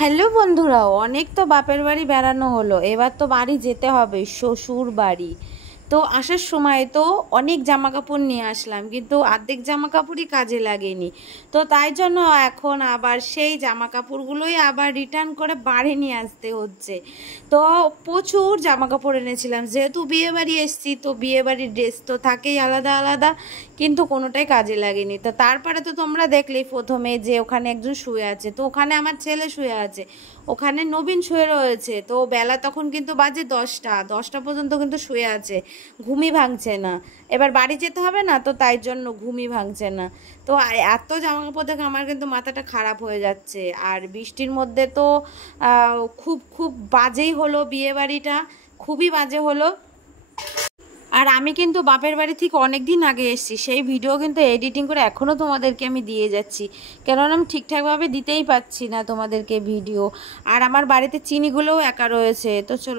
Hello বন্ধুরা, অনেক তো বাপের বাড়ি বেড়ানো হলো, এবার তো বাড়ি যেতে হবে, শ্বশুর বাড়ি। তো আসার সময় তো অনেক জামা কাপড় নিয়ে আসলাম, কিন্তু অর্ধেক জামা কাপড়ই কাজে লাগেনি। তো তাই জন্য এখন আবার সেই জামা কাপড়গুলোই আবার রিটার্ন করে বাড়ি নিয়ে আসতে হচ্ছে। তো প্রচুর জামা কাপড় এনেছিলাম, যেহেতু বিয়ে বাড়ি এসেছি, তো বিয়ে বাড়ির ড্রেস তো থাকেই আলাদা আলাদা, কিন্তু কোনোটাই কাজে লাগেনি। তো তারপরে তো তোমরা দেখলেই প্রথমে যে ওখানে একজন শুয়ে আছে, তো ওখানে আমার ছেলে শুয়ে আছে, ওখানে নবীন শুয়ে রয়েছে। তো বেলা তখন কিন্তু বাজে 10টা পর্যন্ত কিন্তু শুয়ে আছে, ঘুমই ভাঙছে না। এবার বাড়ি যেতে হবে না, তো তাই জন্য ঘুমই ভাঙছে না। তো এত জামা কাপড় দেখে আমার কিন্তু মাথাটা খারাপ হয়ে যাচ্ছে। আর বৃষ্টির মধ্যে তো খুব খুব বাজেই হলো বিয়ে বাড়িটা, খুবই বাজে হলো। আর আমি কিন্তু বাপের বাড়ি থেকে অনেক দিন আগে এসেছি, সেই ভিডিও কিন্তু এডিটিং করে এখনও তোমাদেরকে আমি দিয়ে যাচ্ছি, কেননা আমি ঠিকঠাকভাবে দিতেই পারছি না তোমাদেরকে ভিডিও। আর আমার বাড়িতে চিনিগুলোও একা রয়েছে, তো চলো।